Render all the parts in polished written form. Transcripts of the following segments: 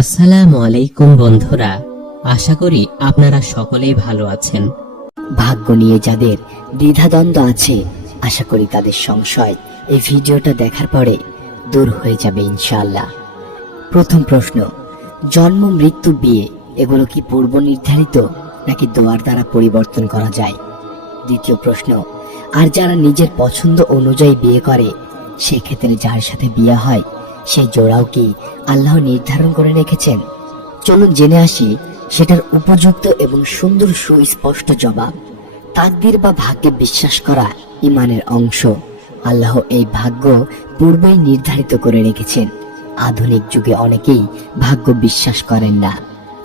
আসসালামু আলাইকুম বন্ধুরা, আশা করি আপনারা সকলেই ভালো আছেন। ভাগ্য নিয়ে যাদের দ্বিধাদ্বন্দ্ব আছে, আশা করি তাদের সংশয় এই ভিডিওটা দেখার পরে দূর হয়ে যাবে ইনশাআল্লাহ। প্রথম প্রশ্ন, জন্ম, মৃত্যু, বিয়ে এগুলো কি পূর্ব নির্ধারিত নাকি দোয়ার দ্বারা পরিবর্তন করা যায়? দ্বিতীয় প্রশ্ন, আর যারা নিজের পছন্দ অনুযায়ী বিয়ে করে, সেক্ষেত্রে যার সাথে বিয়ে হয় সেই জোড়াও কি আল্লাহ নির্ধারণ করে রেখেছেন? চলুন জেনে আসি সেটার উপযুক্ত এবং সুন্দর সুস্পষ্ট জবাব। তাকদীর বা ভাগ্যে বিশ্বাস করা ঈমানের অংশ। আল্লাহ এই ভাগ্য পূর্বেই নির্ধারিত করে রেখেছেন। আধুনিক যুগে অনেকেই ভাগ্য বিশ্বাস করেন না।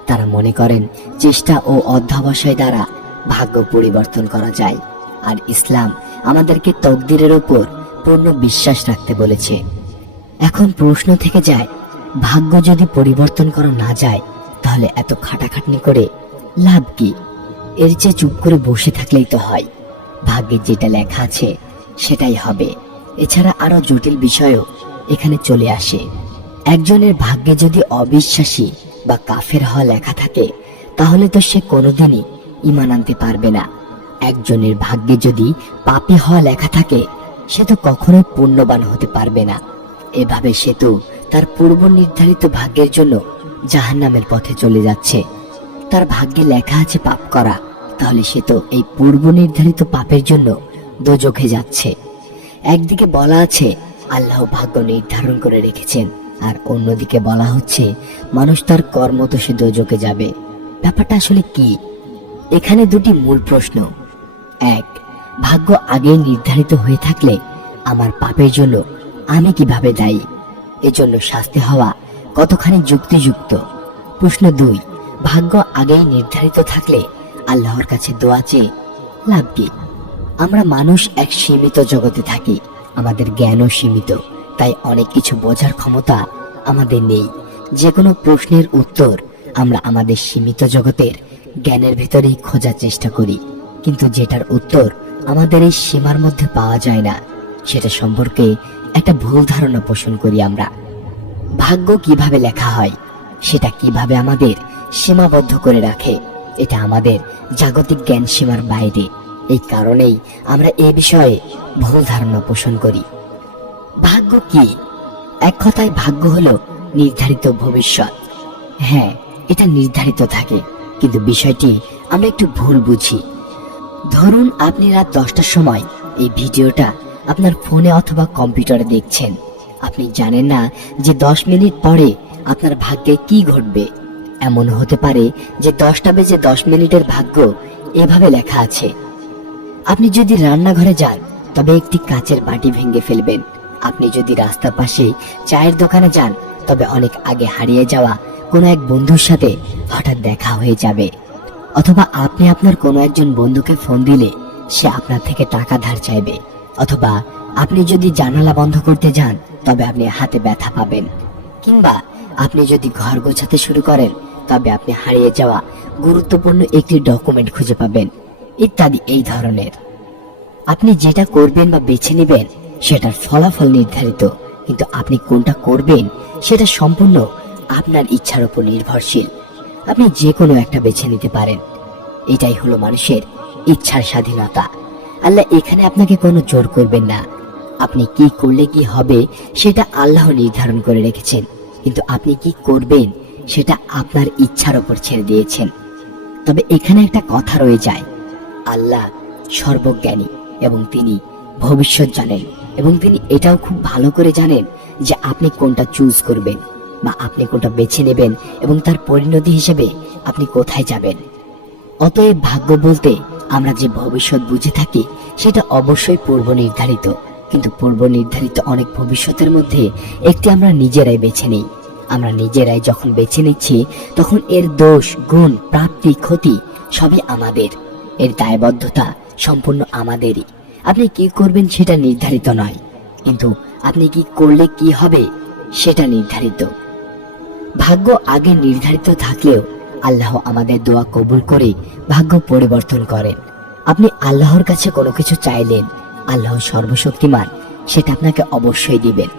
তারা মনে করেন চেষ্টা ও অধ্যবসায় দ্বারা ভাগ্য পরিবর্তন করা যায়। আর ইসলাম আমাদেরকে তকদিরের উপর পূর্ণ বিশ্বাস রাখতে বলেছে। এখন প্রশ্ন থেকে যায়, ভাগ্য যদি পরিবর্তন করা না যায় তাহলে এত খাটাখাটনি করে লাভ কি? এর চেয়ে চুপ করে বসে থাকলেই তো হয়। ভাগ্যে যেটা লেখা আছে সেটাই হবে। এছাড়া আরো জটিল বিষয়ও এখানে চলে আসে। একজনের ভাগ্যে যদি অবিশ্বাসী বা কাফের হওয়া লেখা থাকে তাহলে তো সে কোনোদিনই ঈমান আনতে পারবে না। একজনের ভাগ্যে যদি পাপী হওয়া লেখা থাকে সে তো কখনোই পুণ্যবান হতে পারবে না। এভাবে সে তো তার পূর্ব নির্ধারিত ভাগ্যের জন্য জাহান্নামের পথে চলে যাচ্ছে। তার ভাগ্যে লেখা আছে পাপ করা, তাহলে সে তো এই পূর্ব নির্ধারিত পাপের জন্য দোজখে যাচ্ছে। একদিকে বলা আছে আল্লাহ ভাগ্য নির্ধারণ করে রেখেছেন, আর অন্যদিকে বলা হচ্ছে মানুষ তার কর্ম তো সে দোজখে যাবে। ব্যাপারটা আসলে কি? এখানে দুটি মূল প্রশ্ন। এক, ভাগ্য আগেই নির্ধারিত হয়ে থাকলে আমার পাপের জন্য আমি কিভাবে দায়ী? এজন্য শাস্তি হওয়া কতখানি যুক্তিযুক্ত? প্রশ্ন দুই, ভাগ্য আগেই নির্ধারিত থাকলে আল্লাহর কাছে দোয়া চেয়ে লাভ কি? আমরা মানুষ এক সীমিত জগতে থাকি, আমাদের জ্ঞানও সীমিত, তাই অনেক কিছু বোঝার ক্ষমতা আমাদের নেই। যে কোনো প্রশ্নের উত্তর আমরা আমাদের সীমিত জগতের জ্ঞানের ভেতরেই খোঁজার চেষ্টা করি, কিন্তু যেটার উত্তর আমাদের এই সীমার মধ্যে পাওয়া যায় না সেটা সম্পর্কে একটা ভুল ধারণা পোষণ করি আমরা। ভাগ্য কিভাবে লেখা হয়, সেটা কিভাবে আমাদের সীমাবদ্ধ করে রাখে, এটা আমাদের জাগতিক জ্ঞান সীমার বাইরে। এই কারণেই আমরা এ বিষয়ে ভুল ধারণা পোষণ করি। ভাগ্য কি? এক কথায় ভাগ্য হলো নির্ধারিত ভবিষ্যৎ। হ্যাঁ, এটা নির্ধারিত থাকে, কিন্তু বিষয়টি আমরা একটু ভুল বুঝি। ধরুন আপনি রাত 10টার সময় এই ভিডিওটা আপনার ফোনে অথবা কম্পিউটারে দেখছেন। আপনি জানেন না যে 10 মিনিট পরে আপনার ভাগ্যে কি ঘটবে। এমন হতে পারে যে 10টা বেজে 10 মিনিটের ভাগ্য এভাবে লেখা আছে। আপনি যদি রান্নাঘরে যান তবে একটি কাচের বাটি ভেঙে ফেলবেন। আপনি যদি রাস্তার পাশে চায়ের দোকানে যান তবে অনেক আগে হারিয়ে যাওয়া কোনো এক বন্ধুর সাথে হঠাৎ দেখা হয়ে যাবে। অথবা আপনি আপনার কোনো একজন বন্ধুকে ফোন দিলে সে আপনার থেকে টাকা ধার চাইবে। অথবা আপনি যদি জানালা বন্ধ করতে যান তবে আপনি হাতে ব্যথা পাবেন। কিংবা আপনি যদি ঘর গোছাতে শুরু করেন তবে আপনি হারিয়ে যাওয়া গুরুত্বপূর্ণ একটি ডকুমেন্ট খুঁজে পাবেন, ইত্যাদি এই ধরনের। আপনি যেটা করবেন বা বেছে নেবেন সেটার ফলাফল নির্ধারিত, কিন্তু আপনি কোনটা করবেন সেটা সম্পূর্ণ আপনার ইচ্ছার উপর নির্ভরশীল। আপনি যে কোনো একটা বেছে নিতে পারেন। এটাই হলো মানুষের ইচ্ছার স্বাধীনতা। আল্লাহ এখানে আপনাকে কোনো জোর করবেন না। আপনি কি করলে কি হবে সেটা আল্লাহ নির্ধারণ করে রেখেছেন, কিন্তু আপনি কি করবেন সেটা আপনার ইচ্ছার উপর ছেড়ে দিয়েছেন। তবে এখানে একটা কথা রয়ে যায়, আল্লাহ সর্বজ্ঞানী এবং তিনি ভবিষ্যৎ জানেন, এবং তিনি এটাও খুব ভালো করে জানেন যে আপনি কোনটা চুজ করবেন বা আপনি কোনটা বেছে নেবেন এবং তার পরিণতি হিসেবে আপনি কোথায় যাবেন। অতএব ভাগ্য বলতে আমরা যে ভবিষ্যৎ বুঝে থাকি সেটা অবশ্যই পূর্ব নির্ধারিত, কিন্তু পূর্ব নির্ধারিত অনেক ভবিষ্যতের মধ্যে একটি আমরা নিজেরাই বেছে নেই। আমরা নিজেরাই যখন বেছে নিচ্ছি তখন এর দোষ, গুণ, প্রাপ্তি, ক্ষতি সবই আমাদের। এর দায়বদ্ধতা সম্পূর্ণ আমাদেরই। আপনি কি করবেন সেটা নির্ধারিত নয়, কিন্তু আপনি কি করলে কি হবে সেটা নির্ধারিত। ভাগ্য আগে নির্ধারিত থাকলেও আল্লাহ আমাদের দোয়া কবুল করে ভাগ্য পরিবর্তন করেন। আপনি আল্লাহর কাছে কোনো কিছু চাইলেন, আল্লাহ সর্বশক্তিমান সেটা আপনাকে অবশ্যই দিবেন।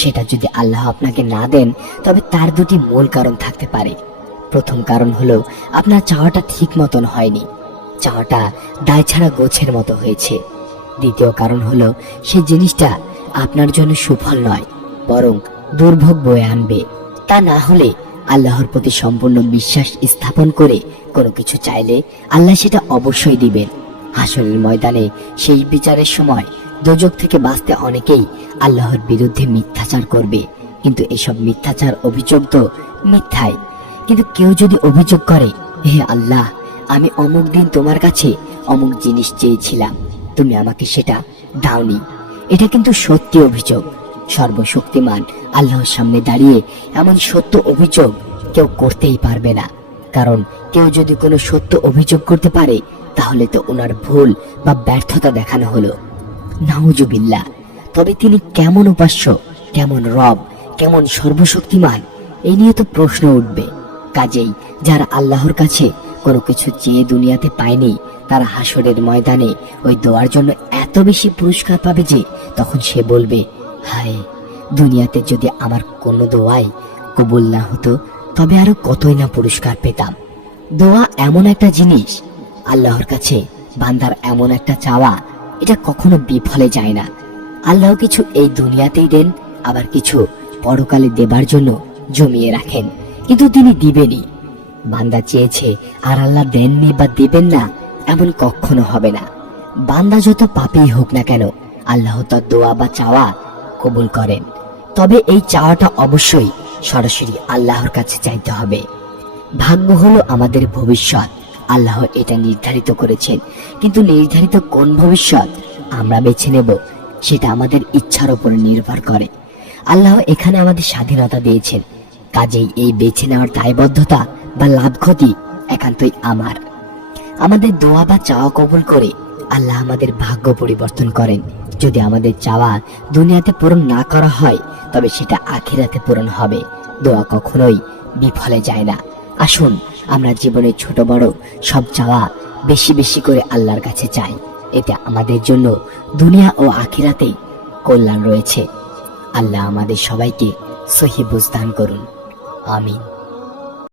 সেটা যদি আল্লাহ আপনাকে না দেন, তবে তার দুটি মূল কারণ থাকতে পারে। প্রথম কারণ হলো আপনার চাওয়াটা ঠিক মতন হয়নি, চাওয়াটা দায় ছাড়া গোছের মতো হয়েছে। দ্বিতীয় কারণ হলো সেই জিনিসটা আপনার জন্য সুফল নয়, বরং দুর্ভোগ বয়ে আনবে। তা না হলে আল্লাহর প্রতি সম্পূর্ণ বিশ্বাস স্থাপন করে কোনো কিছু চাইলে আল্লাহ সেটা অবশ্যই দিবেন। হাসরের ময়দানে সেই বিচারের সময় দোজখ থেকে বাঁচতে অনেকেই আল্লাহর বিরুদ্ধে মিথ্যাচার করবে, কিন্তু এসব মিথ্যাচার অভিযোগ তো মিথ্যাই। কিন্তু কেউ যদি অভিযোগ করে, হে আল্লাহ, আমি অমুক দিন তোমার কাছে অমুক জিনিস চেয়েছিলাম, তুমি আমাকে সেটা দাওনি, এটা কিন্তু সত্যি অভিযোগ। সর্বশক্তিমান আল্লাহর সামনে দাঁড়িয়ে এমন সত্য অভিযোগ কেউ করতেই পারবে না, কারণ কেউ যদি কোনো সত্য অভিযোগ করতে পারে তাহলে তো ওনার ভুল বা ব্যর্থতা দেখানো হলো। নাউজুবিল্লাহ। তবে তিনি কেমন উপাস্য, কেমন রব, কেমন সর্বশক্তিমান, এই নিয়ে তো প্রশ্ন উঠবে। কাজেই যারা আল্লাহর কাছে কোনো কিছু চেয়ে দুনিয়াতে পায়নি, তারা হাসরের ময়দানে ওই দোয়ার জন্য এত বেশি পুরস্কার পাবে যে তখন সে বলবে, হায়, দুনিয়াতে যদি আমার কোনো দোয়াই কবুল না হতো তবে আরো কতই না পুরস্কার পেতাম। দোয়া এমন একটা জিনিস, আল্লাহর কাছে বান্দার এমন একটা চাওয়া, এটা কখনো বিফলে যায় না। আল্লাহ কিছু এই দুনিয়াতেই দেন, আবার কিছু পরকালে দেবার জন্য জমিয়ে রাখেন, কিন্তু তিনি দিবেনই। বান্দা চেয়েছে আর আল্লাহ দেননি বা দিবেন না, এমন কখনো হবে না। বান্দা যত পাপেই হোক না কেন, আল্লাহ তার দোয়া বা চাওয়া কবুল করেন। তবে এই চাওয়াটা অবশ্যই সরাসরি আল্লাহর কাছে চাইতে হবে। ভাগ্য হলো আমাদের ভবিষ্যৎ, আল্লাহ এটা নির্ধারিত করেছেন, কিন্তু নির্ধারিত কোন ভবিষ্যৎ আমরা বেছে নেব সেটা আমাদের ইচ্ছার উপর নির্ভর করে। আল্লাহ এখানে আমাদের স্বাধীনতা দিয়েছেন, কাজেই এই বেছে নেওয়ার দায়বদ্ধতা বা লাভ ক্ষতি একান্তই আমার। আমাদের দোয়া বা চাওয়া কবুল করে আল্লাহ আমাদের ভাগ্য পরিবর্তন করেন। যদি আমাদের চাওয়া দুনিয়াতে পূরণ না করা হয়, তবে সেটা আখিরাতে পূরণ হবে। দোয়া কখনোই বিফলে যায় না। আসুন আমরা জীবনে ছোট বড় সব চাওয়া বেশি বেশি করে আল্লাহর কাছে চাই, এতে আমাদের জন্য দুনিয়া ও আখিরাতে কল্যাণ রয়েছে। আল্লাহ আমাদের সবাইকে সহি বুঝ দান করুন। আমিন।